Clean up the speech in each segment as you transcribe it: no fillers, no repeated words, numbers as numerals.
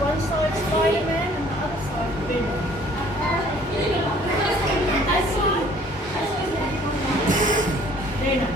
One side Spider-Man and the other side Venom. Venom.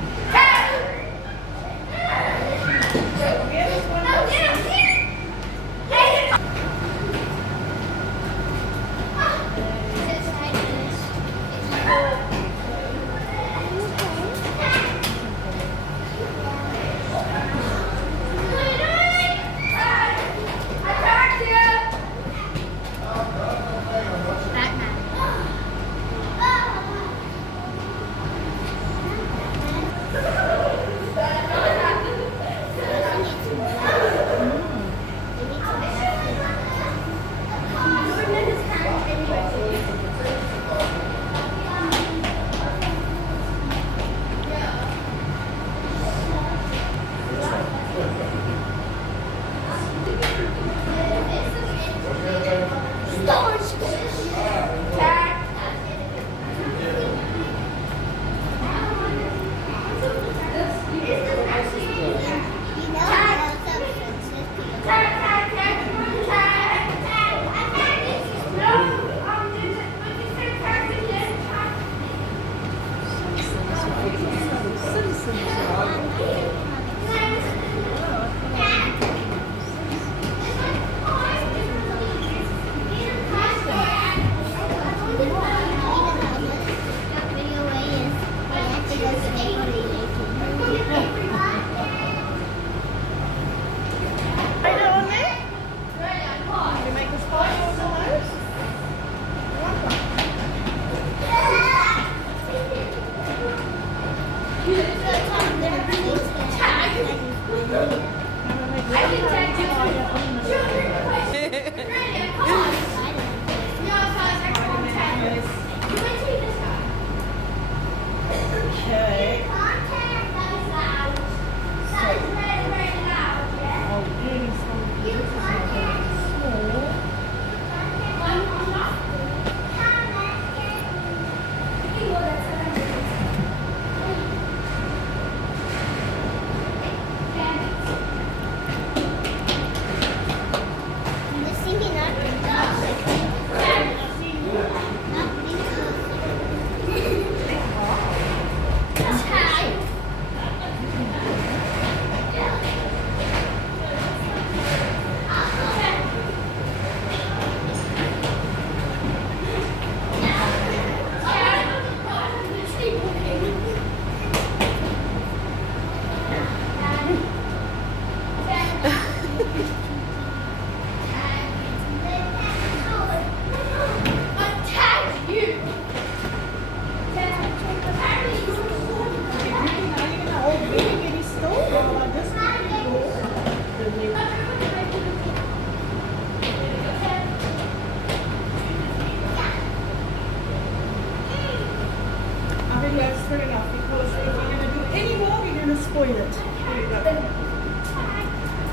That's fair enough, because if you're going to do any more, you're going to spoil it. There you go.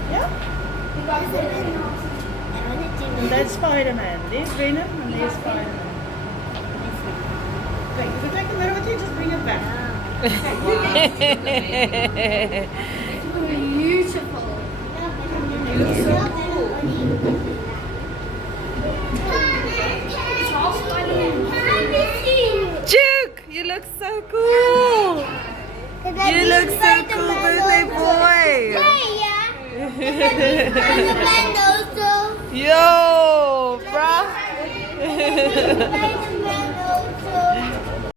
Yeah? And that's Spider-Man. There's Venom and there's Spider-Man. If you take the mirror with you, just bring it back. Duke, you look so cool. You look so cool, birthday boy. Yo, bruh.